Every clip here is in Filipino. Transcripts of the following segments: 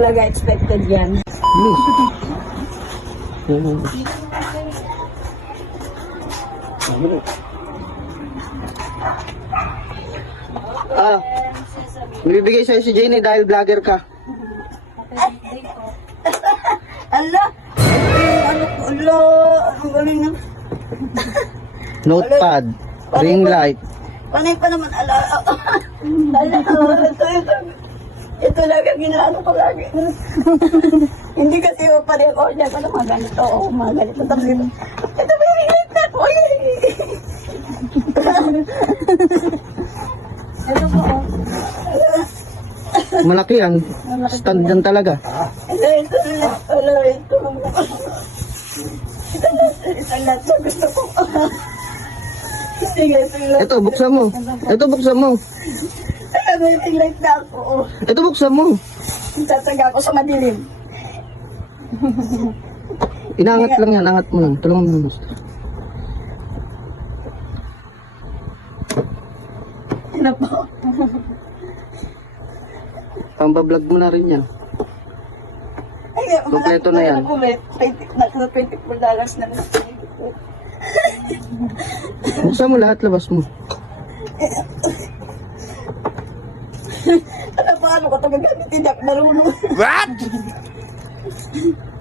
talaga expected yan. Bibigay sa'yo si Jenny dahil vlogger ka. Ala! Ala! Ang galing na. Notepad, ring light. Panay pa naman, ala. Ala, ito lang ang ginaano ko lagi. Hindi kasi yung pa-record niya. Ano mga ganito? Oo, mga ganito. Tapos ito may ring na. Uy! Ito po, oh. Malaki yan. Stand yan talaga. Ito. Isang lahat gusto ko. Sige, Ito, buksan mo. Ito, buksan mo. may ring light na ako. Ito, buksan mo. Tataga ako sa madilim. Inangat lang yan. Angat mo lang. Tulungan mo. Ano po? Pambablog mo na rin yan. Ay, Kompleto na yan. Nasa $24 na lang. Buksan mo lahat. Labas mo. Ano paano ko ito gagamit? Hindi ako marunong. What?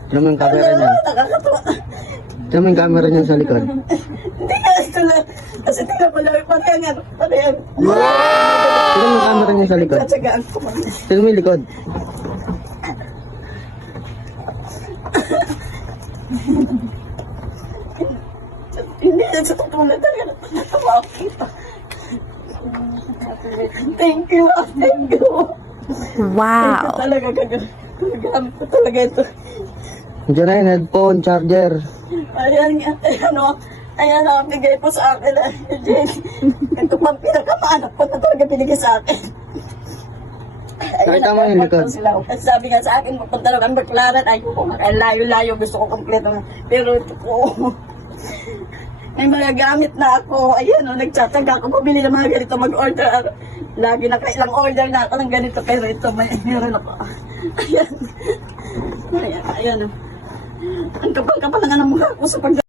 Diyan mo yung camera niya. Nakakatawa. Diyan mo yung camera niya sa likod. Hindi nga ito lang. Kasi tingnan mo lang yung panayan. Panayan. Tignan mo yung camera niya sa likod. Tsatsagaan ko. Tignan mo yung likod. Hindi yan sa tutulad talaga. Natawa ako kita. Thank you. Thank you. Wow. Thank you talaga. Gagamit ko talaga ito. Diyan na yung headphone, charger. Ayan nga. Ayan ang bigay po sa akin. Ito pang pinakamaanak po na talaga binigay sa akin. Nakita mo yung likod. Kasi sabi nga sa akin, magpunta lang ang baklaran. Ay, kung layo-layo, gusto ko kompleto na. Pero ito po, may mga gamit na ako. Ayan, nagtsatsaga ako. Bumili ng mga ganito, mag-order. Lagi na kailang order na ako ng ganito. Pero ito, meron ako. Ayan. Ayan. Ang kapal-kapal nga ng mukha ko sa pag